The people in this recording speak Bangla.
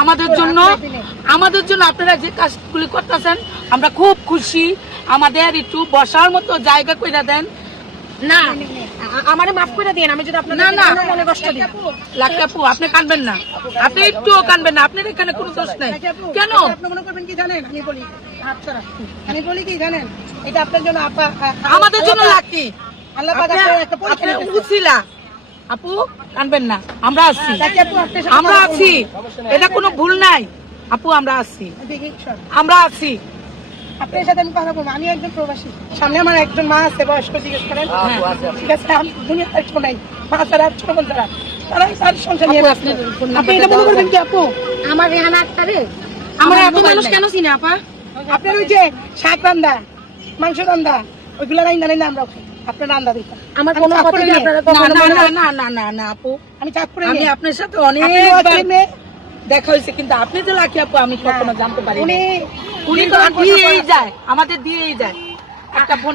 আমাদের জন্য আমাদের জন্য আপনারা যে কাজগুলি করতেছেন আমরা খুব খুশি। আমাদের একটু বসার মতো জায়গা কইরা দেন। না আমারে মাফ করে দিন আমি যদি আপনার না না। মনে কষ্ট দিই। লাকাপু আপনি কানবেন না। আপনি একটুও কানবেন না আপনার এখানে কোনো দোষ নাই। কেন? আপনি মনে করবেন কি জানেন? আমি বলি আচ্ছা আমি বলি কি জানেন? এটা আপনার জন্য আপা আমাদের জন্য লাকি। আল্লাহ পাক একটা পরীক্ষা আপু কানবেন না। আমরা আপনার সাথে আমরা আছি। এটা কোনো ভুল নাই। আপু আমরা আছি। আমরা আছি। আপনার সাথে আমি কথা বলব। আমি একজন প্রবাসী। সামনে আমার একজন মা আছে বয়স্ক জিজ্ঞেস করেন। ঠিক আছে আমি দুনিয়া তার নাই। মা ছাড়া ছোট বোন ছাড়া। তারা তার সংসার নিয়ে আপনি এটা মনে করবেন কি আপু? আমার রেহানা একটা রে। আমার এত মানুষ কেন চিনে আপা? আপনার ওই যে শাক রান্দা মাংস রান্দা ওইগুলো রান্দা রান্দা আমরা খাই। আপনার রান্না দিই আমার আমি কোনো কথা না না না না না না আপু। আমি চাপ আমি আপনার সাথে অনেক দেখা হয়েছে কিন্তু আপনি যে লাকি আপু আমি কখনো জানতে পারি উনি উনি তো দিয়েই যায় আমাদের দিয়েই যায়। একটা ফোন